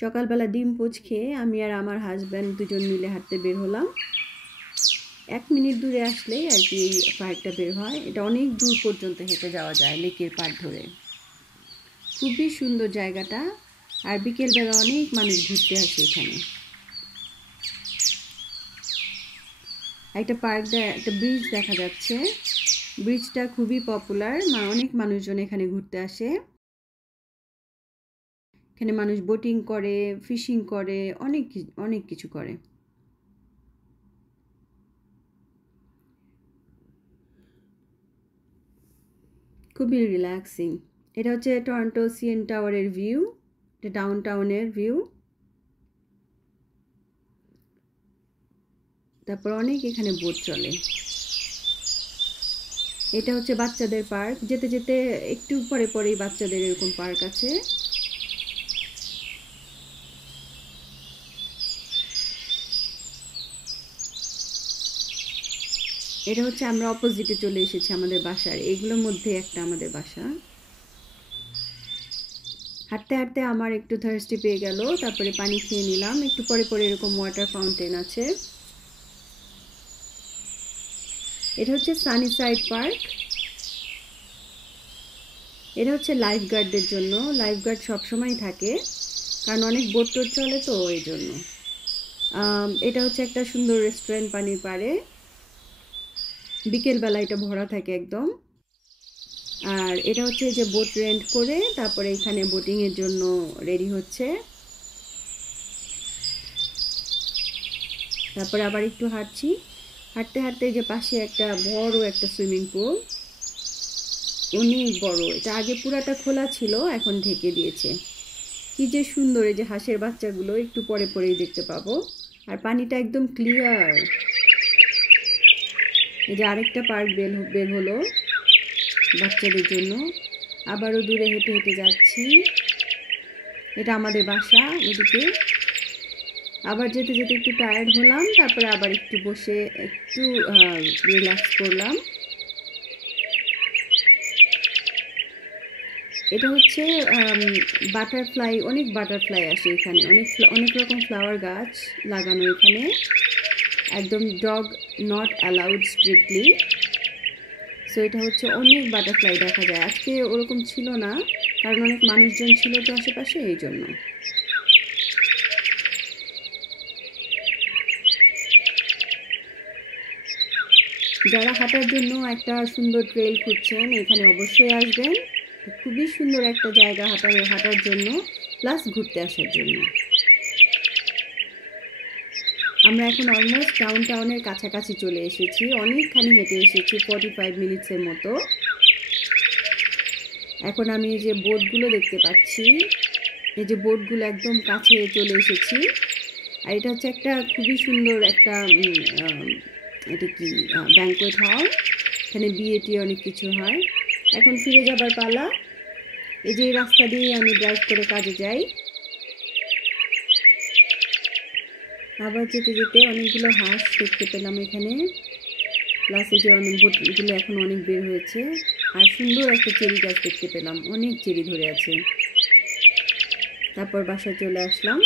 সকালবেলা ডিম পোচ খেয়ে আমি আর আমার হাজব্যান্ড দুজন মিলে হাঁটতে বের হলাম। 1 মিনিট দূরে আসলেই আর কি এই পার্কটা বের হয়। এটা অনেক দূর পর্যন্ত হেঁটে যাওয়া যায় লেকের পাড় ধরে। খুবই সুন্দর জায়গাটা। আর বিকেলবেলা অনেক মানুষ ঘুরতে আসে এখানে। একটা একটা ব্রিজ দেখা যাচ্ছে। ব্রিজটা খুবই পপুলার, অনেক মানুষজন এখানে ঘুরতে আসে। এখানে মানুষ বোটিং করে, ফিশিং করে, অনেক কিছু করে। খুবই রিল্যাক্সিং। এটা হচ্ছে টরন্টো সিএন টাওয়ারের ভিউ, এটা ডাউনটাউনের ভিউ। তারপর অনেক এখানে বোট চলে। এটা হচ্ছে বাচ্চাদের পার্ক। যেতে যেতে একটু পরেই বাচ্চাদের এরকম পার্ক আছে। এটা হচ্ছে আমরা অপোজিটে চলে এসেছি আমাদের বাসার। এগুলোর মধ্যে একটা আমাদের বাসা। হাঁটতে হাঁটতে আমার একটু থার্স্টি পেয়ে গেল, তারপরে পানি খেয়ে নিলাম। একটু পরে এরকম ওয়াটার ফাউন্টেন আছে। এটা হচ্ছে সানিসাইড পার্ক। এটা হচ্ছে লাইফ গার্ডদের জন্য। লাইফ গার্ড সবসময় থাকে, কারণ অনেক বোট টোট চলে তো এই জন্য। এটা হচ্ছে একটা সুন্দর রেস্টুরেন্ট পানির পাড়ে। বিকেলবেলা এটা ভরা থাকে একদম। আর এটা হচ্ছে যে বোট রেন্ট করে তারপরে এখানে বোটিংয়ের জন্য রেডি হচ্ছে। তারপরে আবার একটু হাঁটছি। হাঁটতে হাঁটতে যে পাশে একটা বড় একটা সুইমিং পুল, অনেক বড়। এটা আগে পুরাটা খোলা ছিল, এখন ঢেকে দিয়েছে। কি যে সুন্দর! এই যে হাঁসের বাচ্চাগুলো একটু পরেই দেখতে পাবো। আর পানিটা একদম ক্লিয়ার। এই যে আরেকটা পার্ক বের হলো বাচ্চাদের জন্য। আবারও দূরে হেঁটে হেঁটে যাচ্ছি। এটা আমাদের বাসা এদিকে। আবার যেতে যেতে একটু টায়ার্ড হলাম, তারপরে আবার একটু বসে একটু রিল্যাক্স করলাম। এটা হচ্ছে বাটারফ্লাই, অনেক বাটারফ্লাই আসে এখানে। অনেক রকম ফ্লাওয়ার গাছ লাগানো এখানে। একদম dog not allowed strictly. So এটা হচ্ছে অনেক বাটারফ্লাই দেখা যায়। আজকে ওরকম ছিল না, কারণ অনেক মানুষজন ছিল তো আশেপাশে, এই জন্য। যারা হাঁটার জন্য একটা সুন্দর ট্রেল খুঁজছেন, এখানে অবশ্যই আসবেন। খুবই সুন্দর একটা জায়গা হাঁটার জন্য, প্লাস ঘুরতে আসার জন্য। আমরা এখন অলমোস্ট ডাউনটাউনের কাছাকাছি চলে এসেছি। অনেকখানি হেঁটে এসেছি, 45 মিনিটসের মতো। এখন আমি এই যে বোটগুলো দেখতে পাচ্ছি, এই যে বোটগুলো একদম কাছে চলে এসেছি। আর এটা হচ্ছে একটা খুবই সুন্দর একটা এটা কি ব্যাংকোয়েট হল। এখানে বিয়ে অনেক কিছু হয়। এখন ফিরে যাবার পালা। এই যে রাস্তা দিয়ে আমি ড্রাইভ করে কাজে যাই। আবার যেতে যেতে অনেকগুলো হাঁস দেখতে পেলাম এখানে। প্লাস এই যে অনেক বোটগুলো এখন অনেক বের হয়েছে। আর সুন্দর একটা চেরি গাছ দেখতে পেলাম, অনেক চেরি ধরে আছে। তারপর বাসায় চলে আসলাম।